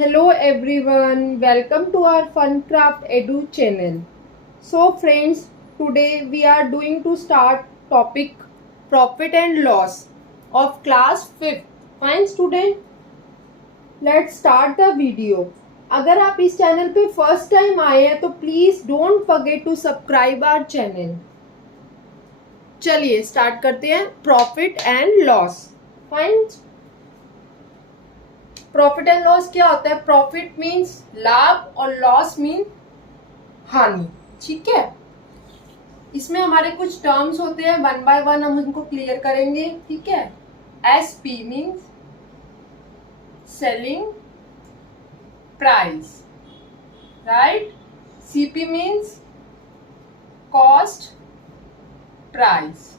Hello everyone, welcome to our Funcraft Edu channel. So friends, today we are doing to start topic profit and loss of class 5th. Fine student, let's start the video. अगर आप इस channel पे first time आए हैं तो please don't forget to subscribe our channel. चलिए start करते हैं. Profit and loss. Fine. Profit and loss क्या होता है? प्रॉफिट मीन्स लाभ और लॉस मीन हानि. ठीक है, इसमें हमारे कुछ टर्म्स होते हैं, वन बाय वन हम उनको क्लियर करेंगे. ठीक है. SP means selling price, right. CP means cost price,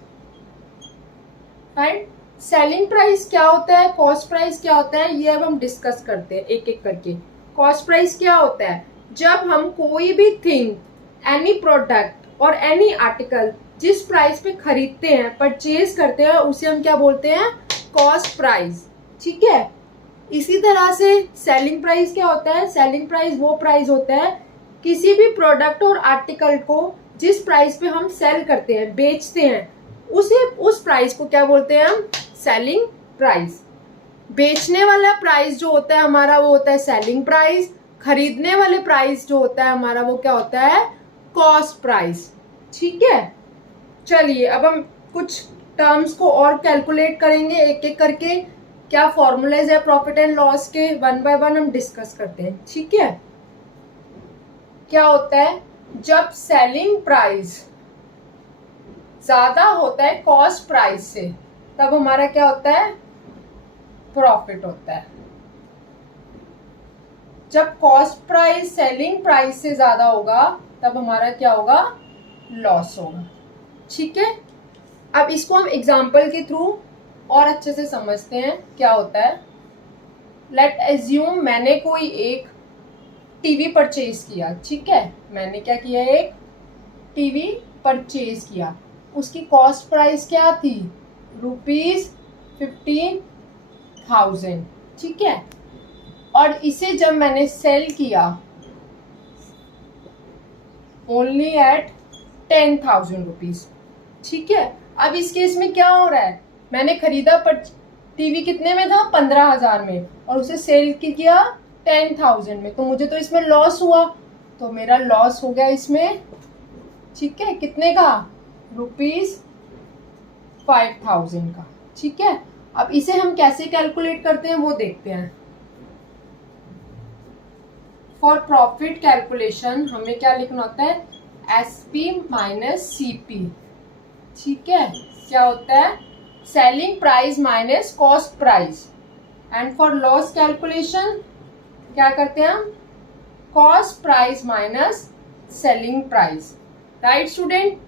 right. Selling price क्या होता है, कॉस्ट प्राइस क्या होता है, ये अब हम डिस्कस करते हैं एक एक करके. कॉस्ट प्राइस क्या होता है? जब हम कोई भी थिंग, एनी प्रोडक्ट और एनी आर्टिकल जिस प्राइस पे खरीदते हैं, परचेज करते हैं, उसे हम क्या बोलते हैं? Cost price. ठीक है. इसी तरह से सेलिंग प्राइस क्या होता है? सेलिंग प्राइस वो प्राइस होता है किसी भी प्रोडक्ट और आर्टिकल को जिस प्राइस पे हम सेल करते हैं, बेचते हैं, उस प्राइस को क्या बोलते हैं हम? Selling price. बेचने वाला प्राइस जो होता है हमारा वो होता है सेलिंग प्राइस. खरीदने वाले प्राइस जो होता है हमारा वो क्या होता है? Cost price. ठीक है. चलिए अब हम कुछ टर्म्स को और कैलकुलेट करेंगे एक एक करके. क्या फॉर्मूलाज है प्रॉफिट एंड लॉस के, वन बाय वन हम डिस्कस करते हैं. ठीक है. क्या होता है? जब सेलिंग प्राइस ज्यादा होता है कॉस्ट प्राइस से, तब हमारा क्या होता है? प्रॉफिट होता है. जब कॉस्ट प्राइस सेलिंग प्राइस से ज्यादा होगा तब हमारा क्या होगा? लॉस होगा. ठीक है. अब इसको हम एग्जांपल के थ्रू और अच्छे से समझते हैं क्या होता है. लेट एज्यूम मैंने कोई एक टीवी परचेज किया. ठीक है. मैंने क्या किया? एक टीवी परचेज किया. उसकी कॉस्ट प्राइस क्या थी? ₹15,000. ठीक है. और इसे जब मैंने सेल किया ओनली एट ₹10,000. ठीक है. अब इस केस में क्या हो रहा है? मैंने खरीदा पर टीवी कितने में था? 15,000 में, और उसे सेल किया 10,000 में. तो मुझे तो इसमें लॉस हुआ. तो मेरा लॉस हो गया इसमें. ठीक है. कितने का? ₹5,000 का. ठीक है. अब इसे हम कैसे कैलकुलेट करते हैं वो देखते हैं. फॉर प्रॉफिट कैलकुलेशन हमें क्या लिखना होता है? SP minus CP. ठीक है. क्या होता है? Selling price minus cost price. And for loss calculation क्या करते हैं हम? Cost price minus selling price. Right student.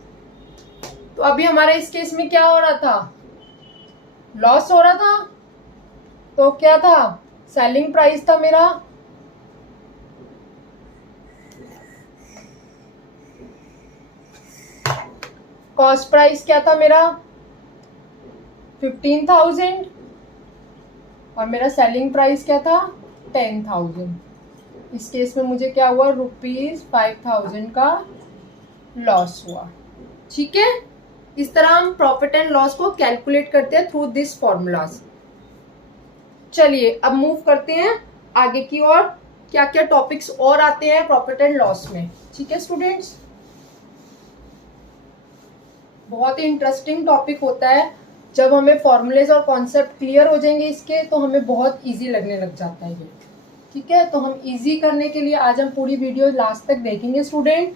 तो अभी हमारे इस केस में क्या हो रहा था? लॉस हो रहा था. तो क्या था? सेलिंग प्राइस था मेरा. कॉस्ट प्राइस क्या था मेरा? 15,000. और मेरा सेलिंग प्राइस क्या था? 10,000. इस केस में मुझे क्या हुआ? ₹5,000 का लॉस हुआ. ठीक है. इस तरह हम प्रॉफिट एंड लॉस को कैलकुलेट करते हैं थ्रू दिस फॉर्मूलाज. चलिए अब मूव करते हैं आगे की ओर. क्या क्या टॉपिक्स और आते हैं प्रॉफिट एंड लॉस में. ठीक है स्टूडेंट्स. बहुत ही इंटरेस्टिंग टॉपिक होता है. जब हमें फॉर्मूलेज और कॉन्सेप्ट क्लियर हो जाएंगे इसके, तो हमें बहुत इजी लगने लग जाता है ये. ठीक है. तो हम इजी करने के लिए आज हम पूरी वीडियो लास्ट तक देखेंगे स्टूडेंट.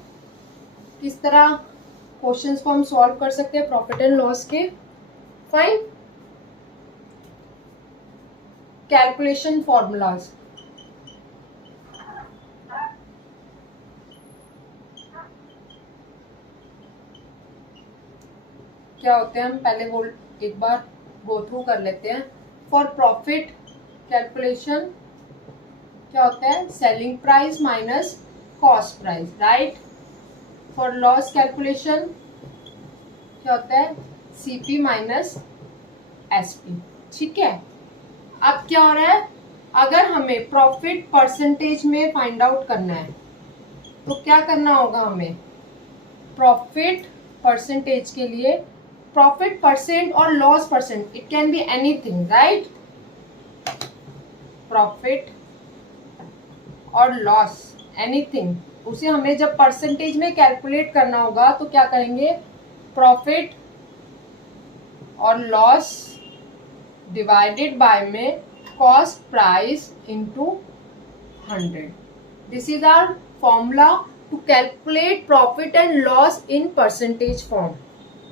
किस तरह क्वेश्चंस को हम सॉल्व कर सकते हैं प्रॉफिट एंड लॉस के. फाइन. Calculation formulas. क्या होते हैं हम पहले वो एक बार गो थ्रू कर लेते हैं. फॉर प्रॉफिट कैलकुलेशन क्या होता है? Selling price minus cost price, right. For loss calculation क्या होता है? CP minus SP. ठीक है. अब क्या हो रहा है? अगर हमें प्रॉफिट परसेंटेज में फाइंड आउट करना है तो क्या करना होगा हमें? प्रॉफिट परसेंटेज के लिए प्रॉफिट परसेंट और loss percent, it can be anything, right? Profit और लॉस एनीथिंग, उसे हमें जब परसेंटेज में कैलकुलेट करना होगा तो क्या करेंगे? प्रॉफिट और लॉस डिवाइडेड बाय में cost price into 100. This is our formula to calculate profit and loss in percentage form.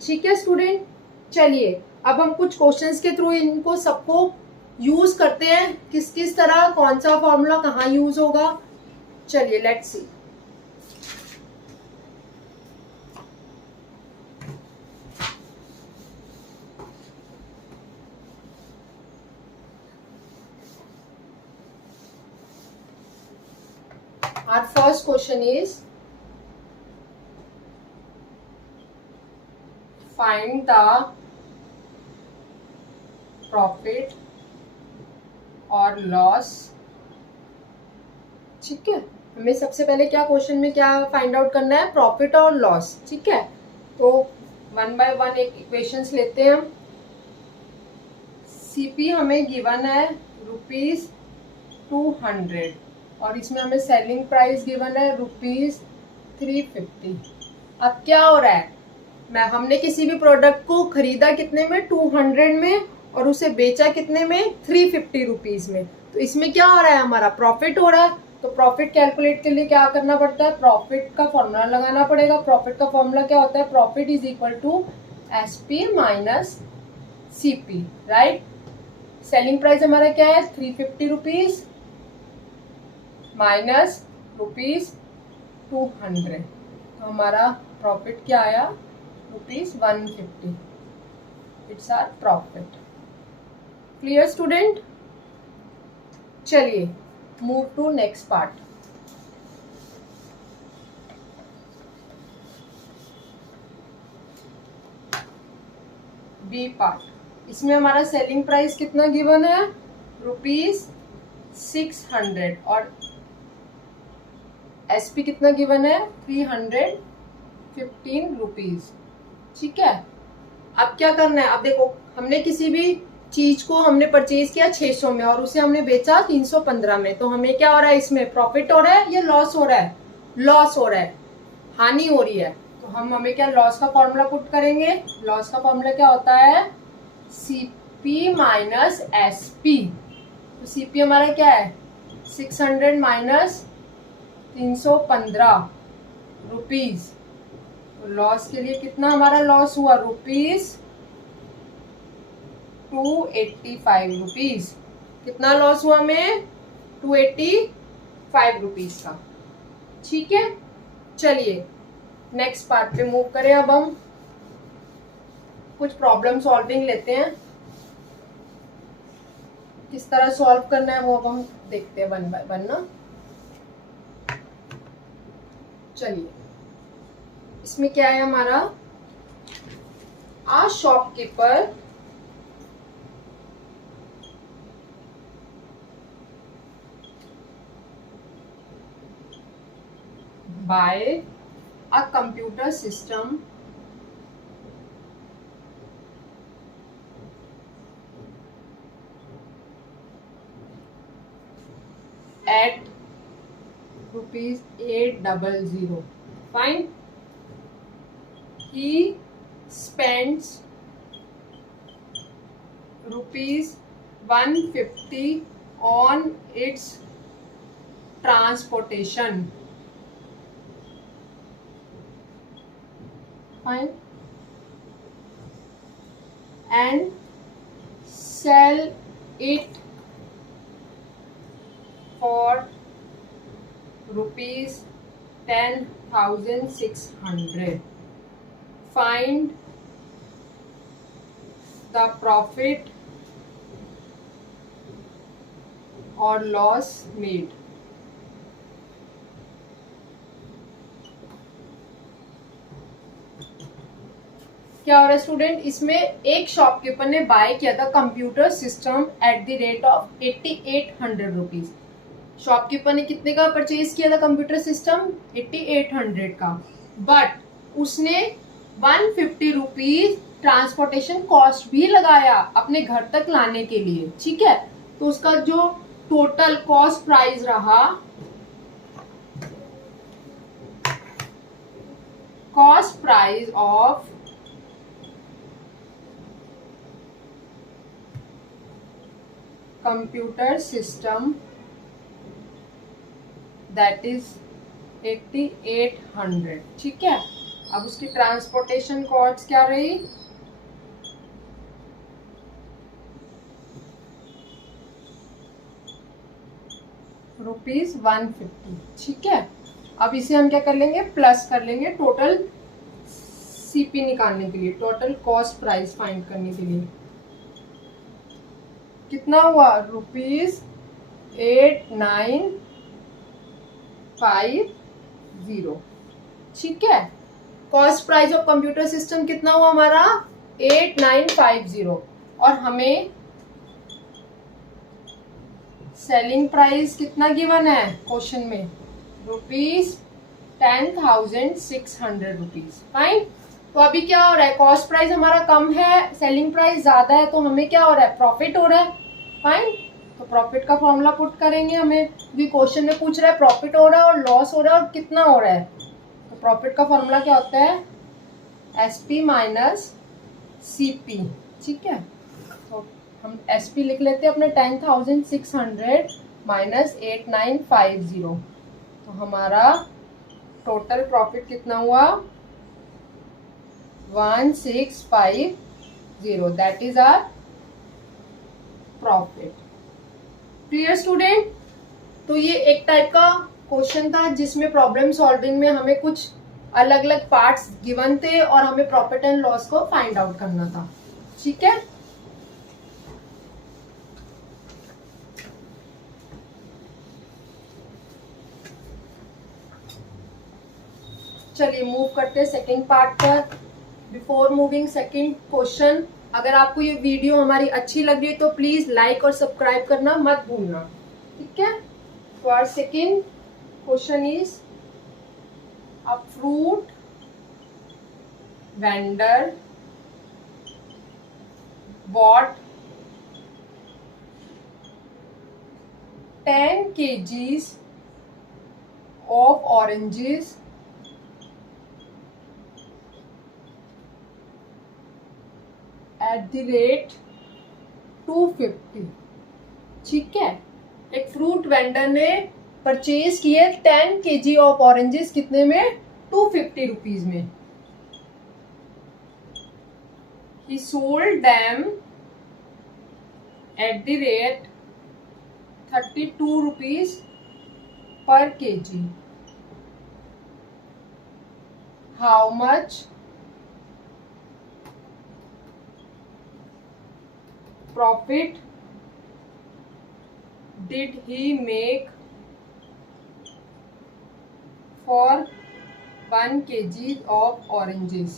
ठीक है स्टूडेंट, चलिए अब हम कुछ क्वेश्चंस के थ्रू इनको सबको यूज करते हैं, किस किस तरह कौन सा फॉर्मूला कहाँ यूज होगा. चलिए let's see. Our first question is find the profit और लॉस. ठीक है, हमें सबसे पहले क्या क्वेश्चन में क्या फाइंड आउट करना है? प्रॉफिट और लॉस. ठीक है, तो वन बाय वन एक इक्वेशंस लेते हैं हम. सीपी हमें गिवन है ₹200 और इसमें हमें सेलिंग प्राइस गिवन है ₹350. अब क्या हो रहा है? हमने किसी भी प्रोडक्ट को खरीदा कितने में? 200 में, और उसे बेचा कितने में? 350 रुपीज में. तो इसमें क्या हो रहा है? हमारा प्रॉफिट हो रहा है. तो प्रॉफिट कैलकुलेट के लिए क्या करना पड़ता है? प्रॉफिट का फॉर्मूला लगाना पड़ेगा. प्रॉफिट का फॉर्मूला क्या होता है? Profit is equal to SP minus CP, right? Selling price हमारा क्या है? 350 रुपीज माइनस ₹200. तो हमारा प्रॉफिट क्या आया? ₹150. It's our profit. Clear student? चलिए move to next part. B part. इसमें हमारा सेलिंग प्राइस कितना गिवन है? ₹600 और एसपी कितना गिवन है? 315 रुपीज. ठीक है, अब क्या करना है? अब देखो, हमने किसी भी चीज को हमने परचेज किया 600 में और उसे हमने बेचा 315 में. तो हमें क्या हो रहा है? इसमें प्रॉफिट हो रहा है या लॉस हो रहा है? लॉस हो रहा है, हानि हो रही है. तो हमें क्या लॉस का फॉर्मूला पुट करेंगे? लॉस का फॉर्मूला क्या होता है? CP minus SP. तो सीपी हमारा क्या है? 600 माइनस 315 रुपीज. तो लॉस के लिए कितना हमारा लॉस हुआ? ₹285 रुपीज. कितना लॉस हुआ हमें? 285 रुपीज का. ठीक है, चलिए नेक्स्ट पार्ट पे मूव करें. अब हम कुछ प्रॉब्लम सॉल्विंग लेते हैं. किस तरह सॉल्व करना है वो अब हम देखते हैं वन बाय वन ना. चलिए, इसमें क्या है हमारा? A shopkeeper buy a computer system at ₹800. Fine. He spends ₹150 on its transportation. Fine. And sell it for ₹10,600. Find the profit or loss made. क्या हो रहा है स्टूडेंट, इसमें एक शॉपकीपर ने बाय किया था computer system at the rate of 8800 rupees. Shopkeeper ने कितने का परचेज किया था कंप्यूटर सिस्टम? 8800 का, बट उसने 150 रुपीज ट्रांसपोर्टेशन कॉस्ट भी लगाया अपने घर तक लाने के लिए, ठीक है। तो उसका जो टोटल कॉस्ट प्राइस रहा, cost price of computer system that is 8800, ठीक है। अब उसकी ट्रांसपोर्टेशन कॉस्ट क्या रही? ₹150, ठीक है। अब इसे हम क्या कर लेंगे, प्लस कर लेंगे टोटल सीपी निकालने के लिए, टोटल कॉस्ट प्राइस फाइंड करने के लिए। कितना हुआ? ₹8950, ठीक है। Cost price of computer system कितना हुआ हमारा? 8950। और हमें सेलिंग प्राइस कितना गिवन है क्वेश्चन में? ₹10,600। फाइन। तो अभी क्या हो रहा है, कॉस्ट प्राइस हमारा कम है, सेलिंग प्राइस ज्यादा है, तो हमें क्या हो रहा है, प्रॉफिट हो रहा है। फाइन। तो प्रॉफिट का फॉर्मूला पुट करेंगे हमें, क्योंकि क्वेश्चन में पूछ रहा है प्रॉफिट हो रहा है और लॉस हो रहा है और कितना हो रहा है। तो प्रॉफिट का फॉर्मूला क्या होता है? SP माइनस CP, ठीक है। तो हम SP लिख लेते हैं अपने 10,600 माइनस 8950। तो हमारा टोटल प्रॉफिट कितना हुआ? 1650, that is our profit. Clear student? तो ये एक टाइप का क्वेश्चन था जिसमें प्रॉब्लम सॉल्विंग में हमें कुछ अलग अलग पार्ट्स गिवन थे और हमें प्रॉफिट एंड लॉस को फाइंड आउट करना था, ठीक है। चलिए मूव करते हैं सेकेंड पार्ट पर। बिफोर मूविंग सेकेंड क्वेश्चन, अगर आपको ये वीडियो हमारी अच्छी लग रही है तो प्लीज लाइक और सब्सक्राइब करना मत भूलना, ठीक है। तो our second question is a fruit vendor bought 10 kgs of oranges at the rate 250, ठीक है। एक फ्रूट वेंडर ने परचेज किए 10 kg ऑफ ऑरेंजेस, कितने में? 250 रुपीज में। He sold them at the rate 32 rupees per kg. How much profit did he make for 1 kg of oranges?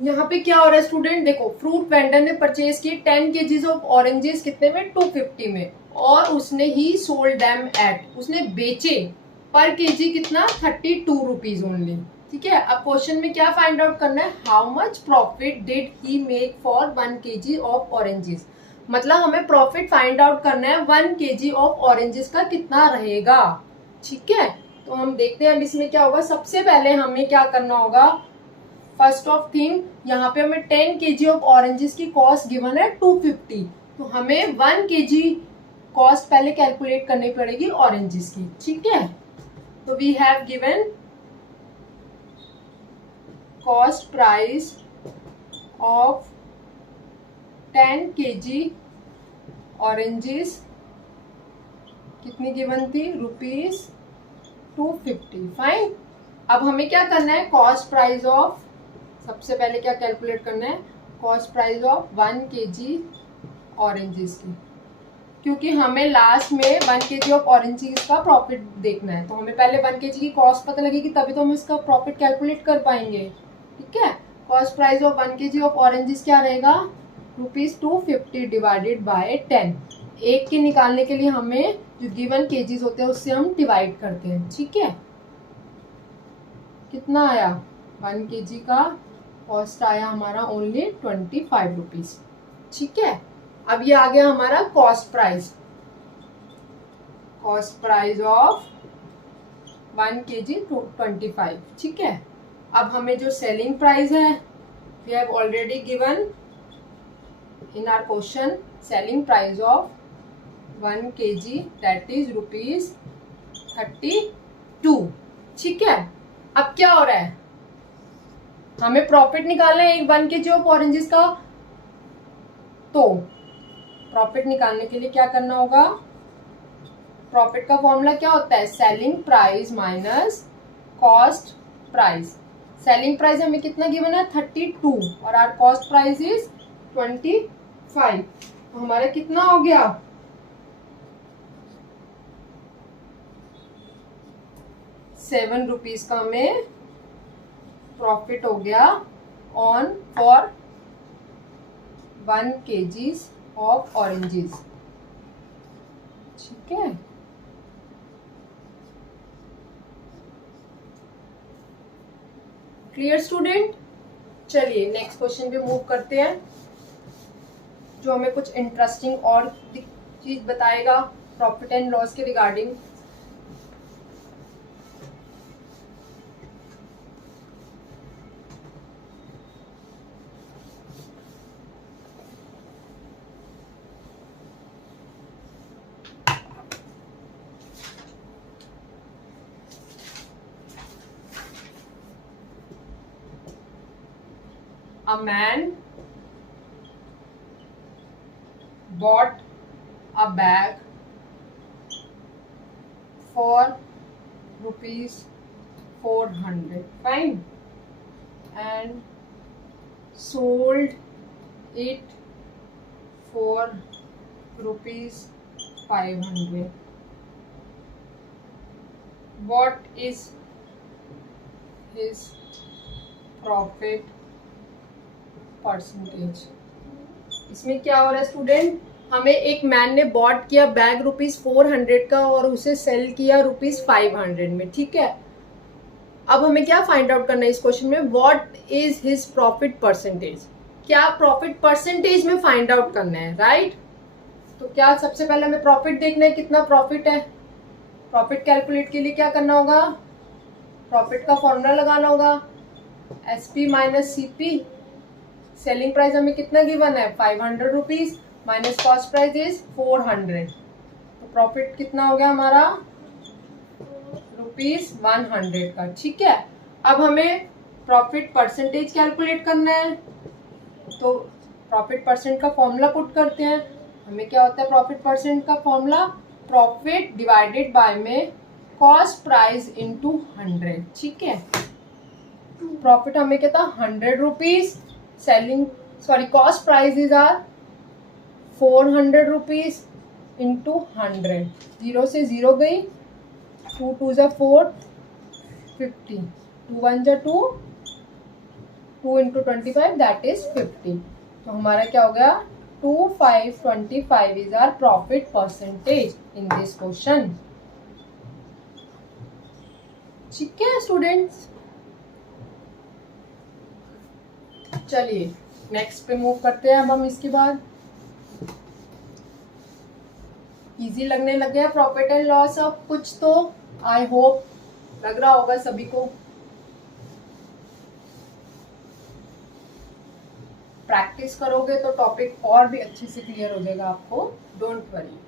यहाँ पे क्या हो रहा है स्टूडेंट, देखो फ्रूट वेंडर ने परचेज की 10 kgs ऑफ ऑरेंजेस, कितने में? 250 में, और उसने ही सोल्ड देम एट, उसने बेचे पर केजी कितना? 32 रुपीज ओनली, ठीक है। अब क्वेश्चन में क्या फाइंड आउट करना है? How much profit did he make for 1 kg of oranges, मतलब हमें प्रॉफिट फाइंड आउट करना है 1 kg ऑफ ऑरेंजेस का कितना रहेगा, ठीक है। तो हम देखते हैं अब इसमें क्या होगा। सबसे पहले हमें क्या करना होगा, फर्स्ट ऑफ थिंग, यहाँ पे हमें 10 kg ऑफ ऑरेंजेस की कॉस्ट गिवन है 250, तो हमें 1 kg कॉस्ट पहले कैलकुलेट करनी पड़ेगी ऑरेंजेस की, ठीक है। तो we have given cost price of 10 kg oranges, कितनी गिवन थी? ₹250। फाइन। अब हमें क्या करना है, कॉस्ट प्राइस ऑफ, सबसे पहले क्या कैलकुलेट करना है, cost price of 1 kg oranges की। क्योंकि हमें लास्ट में 1 kg ऑफ ऑरेंजेस का प्रॉफिट देखना है, तो हमें पहले 1 kg की कॉस्ट पता लगेगी, तभी तो हम इसका प्रॉफिट कैलकुलेट कर पाएंगे। ठीक है, cost price of 1 kg of oranges क्या रहेगा, ₹250 डिवाइडेड बाय 10। एक के निकालने के लिए हमें जो गिवन केजीज होते हैं उससे हम डिवाइड करते हैं। ठीक है, कितना आया, 1 kg का कॉस्ट आया हमारा ओनली ₹25। ठीक है, अब ये आ गया हमारा कॉस्ट प्राइस ऑफ 1 kg 25। ठीक है, अब हमें जो सेलिंग प्राइस है, we have already given in our question, selling price of 1 kg that is ₹32। ठीक है, अब क्या हो रहा है, हमें प्रॉफिट निकालना है 1 kg ऑफ ऑरेंजेस का, तो प्रॉफिट निकालने के लिए क्या करना होगा, प्रॉफिट का फॉर्मूला क्या होता है, selling price minus cost price. Selling price हमें कितना गिवन है, 32 और आवर कॉस्ट प्राइस इज 25। तो हमारा कितना हो गया, ₹7 का हमें प्रॉफिट हो गया on for 1 kg of oranges. ठीक है, क्लियर स्टूडेंट। चलिए नेक्स्ट क्वेश्चन पे मूव करते हैं, जो हमें कुछ इंटरेस्टिंग और चीज बताएगा प्रॉफिट एंड लॉस के regarding. A man bought a bag for ₹400, fine, and sold it for ₹500. What is his profit percentage? इसमें क्या हो रहा है स्टूडेंट, हमें एक मैन ने बॉट किया बैग ₹400 का और उसे सेल किया ₹500 में। ठीक है, अब हमें क्या फाइंड आउट करना है इस क्वेश्चन में, what is his profit percentage, क्या प्रॉफिट परसेंटेज में फाइंड आउट करना है, राइट। तो क्या सबसे पहले हमें प्रॉफिट देखना है, कितना प्रॉफिट है। प्रॉफिट कैलकुलेट के लिए क्या करना होगा, प्रॉफिट का फॉर्मूला लगाना होगा, SP minus CP। Selling price हमें कितना गिवन है, ₹500 माइनस कॉस्ट प्राइस इज 400, तो प्रॉफिट कितना हो गया हमारा, ₹100 का। ठीक है, अब हमें प्रॉफिट परसेंटेज कैलकुलेट करना है, तो प्रॉफिट परसेंट का फॉर्मूला पुट करते हैं। हमें क्या होता है प्रॉफिट परसेंट का फॉर्मूला, प्रॉफिट डिवाइडेड बाय में कॉस्ट प्राइस इंटू 100। ठीक है, प्रॉफिट हमें क्या था, ₹100, selling cost prices are ₹400 into 100, 0 से 0 गई, 2 2 जा 4, 50, 2 1 जा 2, 2 इंटू 25 दैट इज 50। तो हमारा क्या हो गया, 2525 is our profit percentage in this question. ठीक है स्टूडेंट्स, चलिए नेक्स्ट पे मूव करते हैं। अब हम इसके बाद इजी लगने लग गया प्रॉफिट एंड लॉस अब कुछ, तो आई होप लग रहा होगा सभी को। प्रैक्टिस करोगे तो टॉपिक और भी अच्छे से क्लियर हो जाएगा आपको, don't worry.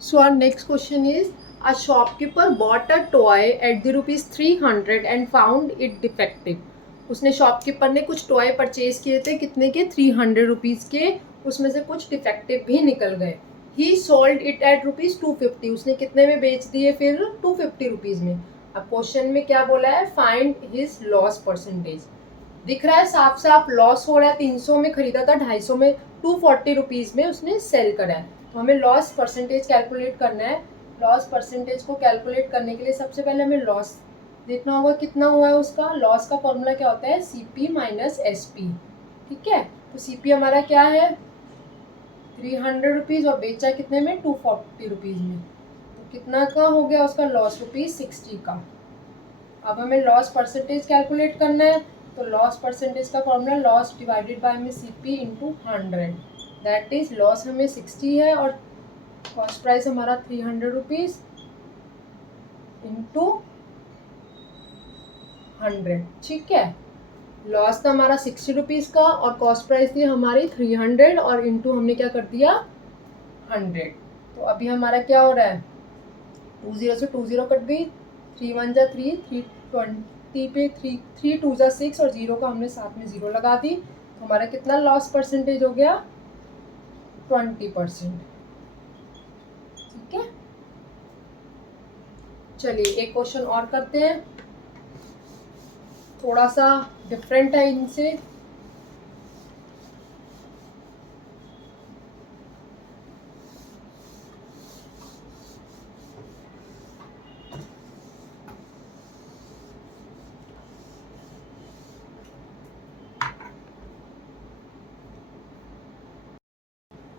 So our next question is, a shopkeeper bought a toy at the ₹300 and found it defective. उसने शॉपकीपर ने कुछ टॉय परचेज किए थे, कितने के, ₹300 के, उसमें से कुछ डिफेक्टिव भी निकल गए। ही सोल्ड इट एट ₹250, उसने कितने में बेच दिए फिर, ₹250 में। अब क्वेश्चन में क्या बोला है, फाइंड हिज लॉस परसेंटेज। दिख रहा है साफ साफ लॉस हो रहा है, 300 में खरीदा था, 250 में, ₹240 में उसने सेल करा है। हमें लॉस परसेंटेज कैलकुलेट करना है। लॉस परसेंटेज को कैलकुलेट करने के लिए सबसे पहले हमें लॉस देखना होगा कितना हुआ है उसका। लॉस का फॉर्मूला क्या होता है, CP माइनस SP। ठीक है, तो CP हमारा क्या है 300 रुपीज़ और बेचा कितने में 240 रुपीज़ में, तो कितना का हो गया उसका लॉस ₹60 का। अब हमें लॉस परसेंटेज कैलकुलेट करना है, तो लॉस परसेंटेज का फॉर्मूला लॉस डिवाइडेड बाय में CP into 100, that is loss हमें 60 है और कॉस्ट प्राइस हमारा 300 रुपीज़ इंटू 100। ठीक है, लॉस था हमारा 60 रुपीज़ का और कॉस्ट प्राइस थी हमारी 300 और इंटू हमने क्या कर दिया 100। तो अभी हमारा क्या हो रहा है 20 से 20 कट गई, 3 1 जा 3, 320 पे 3 2 जा 6 और 0 का हमने साथ में 0 लगा दी, तो हमारा कितना लॉस परसेंटेज हो गया 20%। ठीक है, चलिए एक क्वेश्चन और करते हैं, थोड़ा सा डिफरेंट है इनसे।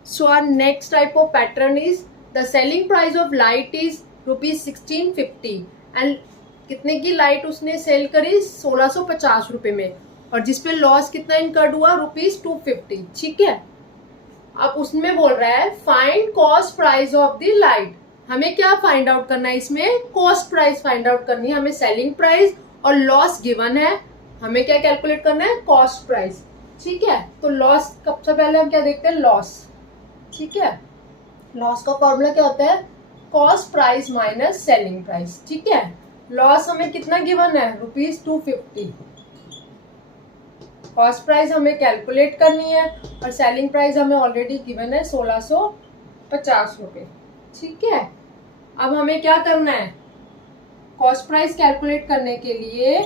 So our next type of pattern is the selling price of light is ₹1650 and कितने की लाइट उसने सेल करी 1650 रुपए में और जिसपे लॉस कितना इनकर्ड हुआ ₹250। ठीक है, अब उसमें बोल रहा है find cost price of the light. हमें क्या फाइंड आउट करना है इसमें, कॉस्ट प्राइस फाइंड आउट करनी है हमें। सेलिंग प्राइस और लॉस गिवन है, हमें क्या कैलकुलेट करना है कॉस्ट प्राइस। ठीक है, तो लॉस सबसे पहले हम क्या देखते हैं लॉस। ठीक है, लॉस का फॉर्मूला क्या होता है cost price minus selling price. ठीक है, लॉस हमें कितना गिवन है ₹250, कॉस्ट प्राइस हमें कैलकुलेट करनी है और सेलिंग प्राइस हमें ऑलरेडी गिवन है 1650 रुपये। ठीक है, अब हमें क्या करना है कॉस्ट प्राइस कैलकुलेट करने के लिए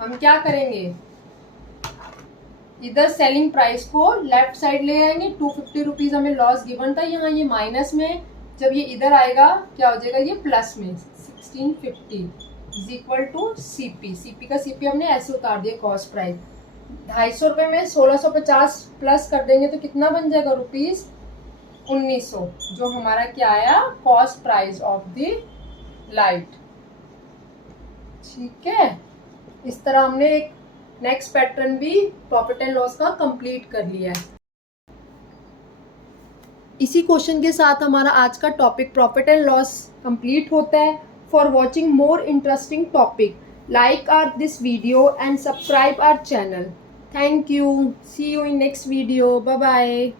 हम क्या करेंगे, इधर सेलिंग प्राइस को लेफ्ट साइड ले आएंगे। 250 रुपीज़ हमें लॉस गिवन था, यहाँ ये माइनस में, जब ये इधर आएगा क्या हो जाएगा ये प्लस में 1650 is equal to CP। CP का CP हमने ऐसे उतार दिया कॉस्ट प्राइस। 250 रुपये में 1650 प्लस कर देंगे तो कितना बन जाएगा ₹1900, जो हमारा क्या आया cost price of the light. ठीक है, इस तरह हमने एक नेक्स्ट पैटर्न भी प्रॉफिट एंड लॉस का कंप्लीट कर लिया है। इसी क्वेश्चन के साथ हमारा आज का topic profit and loss complete होता है। For watching more interesting topic like our this video and subscribe our channel. Thank you, see you in next video, bye bye.